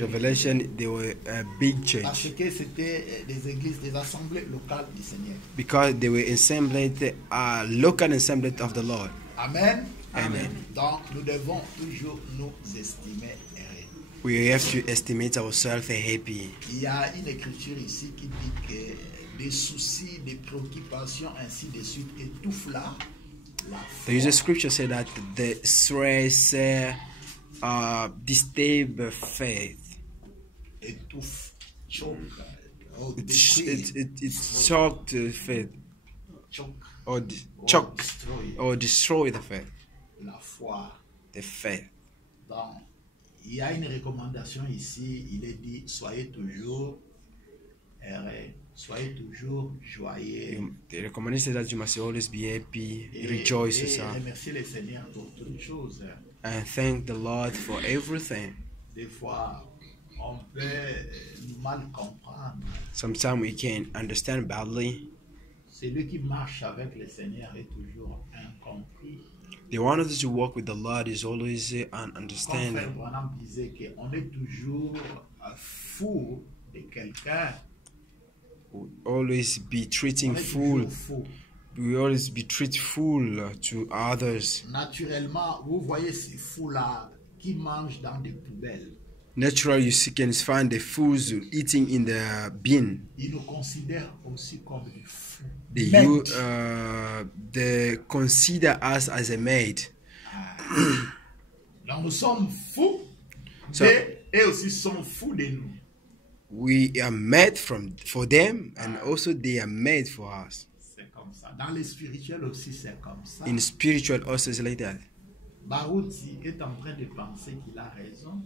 Revelation, they were a big Parce church que c'était des églises, des assemblées locales du Seigneur. because they were assembled, local assembly of the Lord. Amen. Amen. Donc, nous devons toujours nous estimer heureux. We have to estimate ourselves happy. Il y a une écriture ici qui dit que des soucis, des préoccupations, ainsi de suite, étouffent la There is foi. a scripture say that the stress disturb faith. Étouffe, choke, or It détruit, choked faith choke, or or choke destroy or destroy the faith. la foi. The faith. Donc, il y a une recommandation ici, il est dit, soyez toujours heureux, soyez toujours joyeux. The recommendation is that you must always be happy, Et rejoice yourself, remercier le Seigneur pour toutes choses. and thank the Lord for everything. Des fois, on peut mal comprendre. Sometimes we can understand badly. Celui qui marche avec le Seigneur est toujours incompris. The one who to walk with the Lord is always Comme Frère understanding. Branham disait qu'on est toujours fou de quelqu'un. We always be On treating est fool. toujours fou. We always be treat fool to others. Naturellement, vous voyez ces fous-là qui mangent dans des poubelles. Naturally, can find the fools eating in the bin. Ils nous considèrent aussi comme des fous. They consider us as a maid. Donc nous sommes fous, So- mais eux aussi sont fous de nous. We are made for them, and also they are made for us. C'est comme ça. Dans le spirituel aussi, c'est comme ça. In spiritual, also it's like that. Barouti est en train de penser qu'il a raison.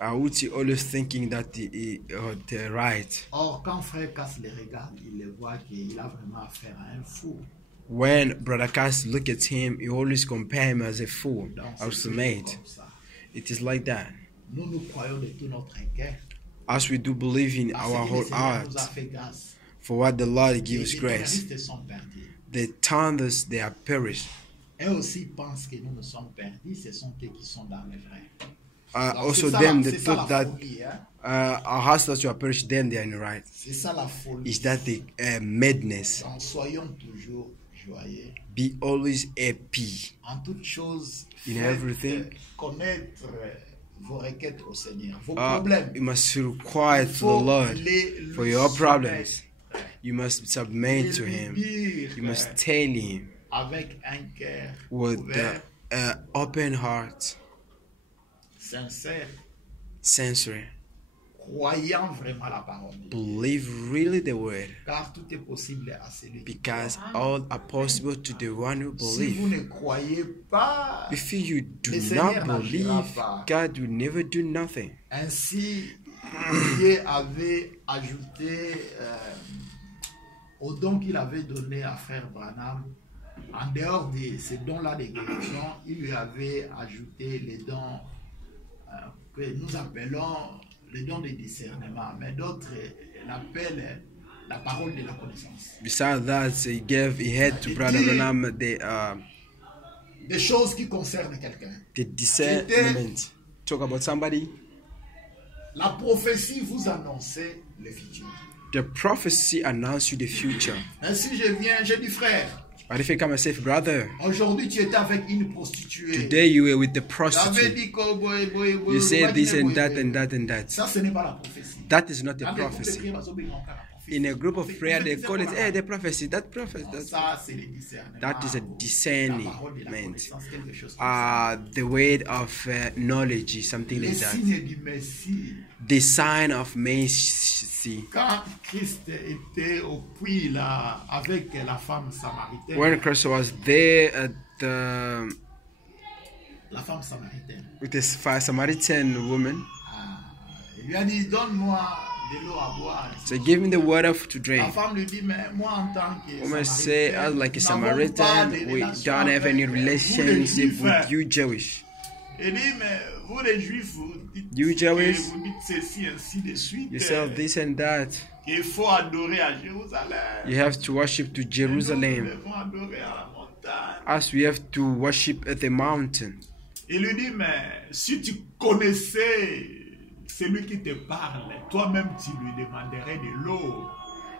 Auti always thinking that they're right. Or, quand Frère Cass le regarde, il le voit qu'il a vraiment affaire à un fou. When Brother Cass look at him, he always compare him as a fool, Donc, as c'est a toujours maid. comme ça. It is like that. Nous, nous croyons de tout notre cœur. As we do believe in Parce our que le whole Seigneur nous a heart fait grâce. for what the Lord Et gives les grace. terroristes sont perdus. The thunders they are perished. Eux aussi pensent que nous sommes perdus. Ce sont eux qui sont dans le vrai. Donc, Also c'est ça them la- they c'est ça thought la that folie, hein. our hearts that you are perished, then they are in the right. C'est ça la folie. Is that the madness? Donc, soyons toujours joyeux. Be always happy En toutes choses, in faites everything. connaître vos requêtes au Seigneur, vos You problèmes. must require to the Lord for your problems. You must submit to Him. You must tell Him avec un cœur with ouvert, the open heart, sincère, sensory. croyant vraiment la parole. de Dieu. Believe really the word, Car tout est possible à celui qui because croit. all are possible to the one who Si vous believe. ne croyez pas, If you do Le not Seigneur n'agira believe, pas. God will never do nothing. ainsi Dieu avait ajouté au don qu'il avait donné à Frère Branham, en dehors de ces dons-là de guérison, il lui avait ajouté les dons que nous appelons les dons de discernement, mais d'autres l'appellent la parole de la connaissance. Besides that, he had to Brother Branham Des choses qui concernent quelqu'un. the discernment. Talk about somebody. La prophétie vous annonçait le futur. The prophecy announce you the future. Ainsi je viens, j'ai dit frère, But if you come and say, brother, aujourd'hui tu étais avec une prostituée. today you were with the J'avais prostitute. dit que boy, You said this and that and that and that. Ça, ce n'est pas la prophétie. That is not a Dans les groupes de prophecy. prière, ils ont besoin encore la prophétie. In a group of prayer, they call it, C'est hey, the prophecy. That prophet. ça, c'est le discernement. That is a La parole de la discernment. connaissance, quelque chose comme ça. The word of knowledge is something Les like that. signes du Messie. The sign of mercy. Quand Christ était au puits là, avec la femme samaritaine, When Christ was there at the, la femme samaritaine, with this Samaritan woman, il lui a dit, donne-moi de l'eau à boire. so give me the water to La drink. femme lui dit, mais moi en tant que Woman say, as like a nous n'avons pas Samaritan, de we relation don't have avec any vous, les relationship Juifs. with you Jewish. Il dit, mais vous les Juifs, vous dites, You Jewish, vous dites ceci, ainsi de suite. You say this and that. Qu'il faut adorer à Jérusalem. You have to worship to Nous Jerusalem, devons adorer à la montagne. as we have to worship at the mountain. Il lui dit, mais si tu connaissais celui qui te parle, toi-même tu lui demanderais de l'eau.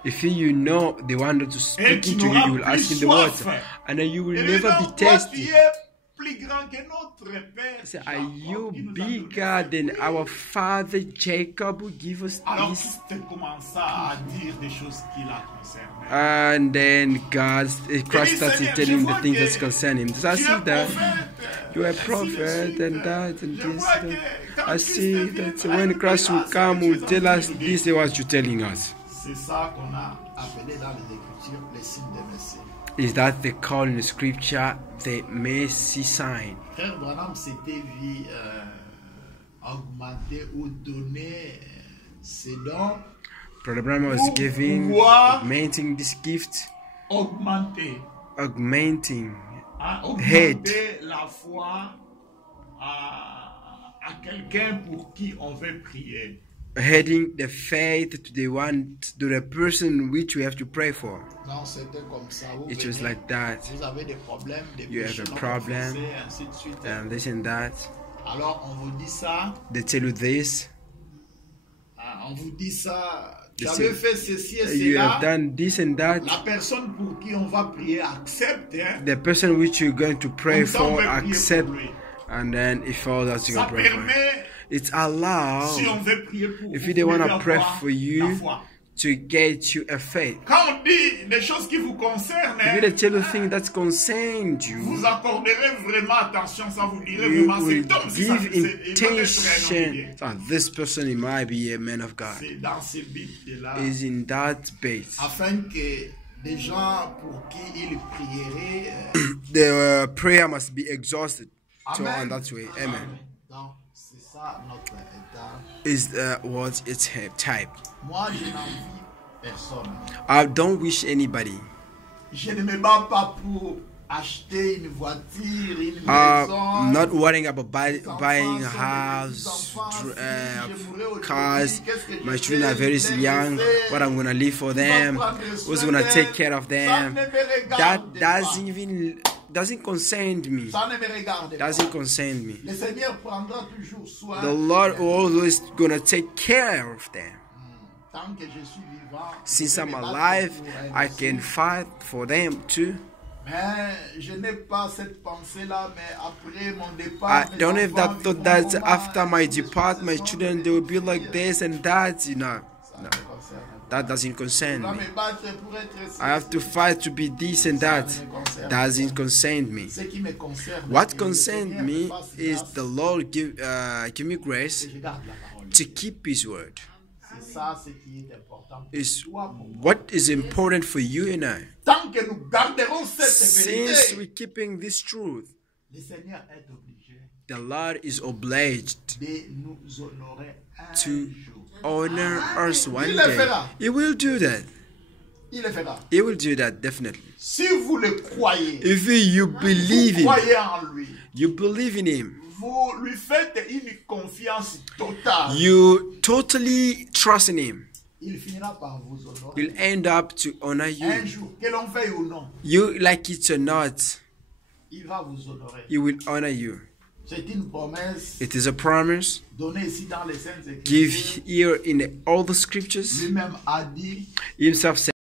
If you know the one that is speaking to you, you will ask him the water, and then you will never be thirsty. Say, are you bigger than our father Jacob who gave us this? And then Christ started telling him the things that concern him. So I see that you are a prophet and that and this. I see that when Christ will come, will tell us this is what you're telling us. C'est ça qu'on a appelé dans les Écritures les signes de Messie. Is that they call in the scripture the Messie sign? Frère Branham s'était vu augmenter ou donner ses dons. Brother Branham was giving, augmenting this gift, augmenting head, la foi à quelqu'un pour qui on veut prier. Heading the faith to the person which we have to pray for. It was like that. You have a problem, and this and that. They tell you this. You have done this and that. The person which you're going to pray for accept, and then it falls out to your prayer. It's allowed, if you don't want to pray for you, to get you a faith. If you tell you things that concern you, you will give intention that this person, he might be a man of God. Is in that base. The prayer must be exhausted. So on that way, amen. Is what it's type. I don't wish anybody. Not worrying about buying a house, cars. My children are very young. What I'm gonna leave for them? Who's gonna take care of them? That doesn't concern me. Doesn't concern me. The Lord always gonna take care of them. Since I'm alive, I can fight for them too. I don't have that thought that after my depart, my children, they will be like this and that, you know. No. That doesn't concern me. I have to fight to be this and that. Doesn't concern me. What concerns me is the Lord give me grace to keep His word. Is what is important for you and I. Since we're keeping this truth, the Lord is obliged to honor us one day. He will do that. He will do that, definitely. If you believe in Him, you believe in Him, you totally trust in Him, He'll end up to honor you. You like it or not, He will honor you. It is a promise. Give here in all the scriptures. Himself said,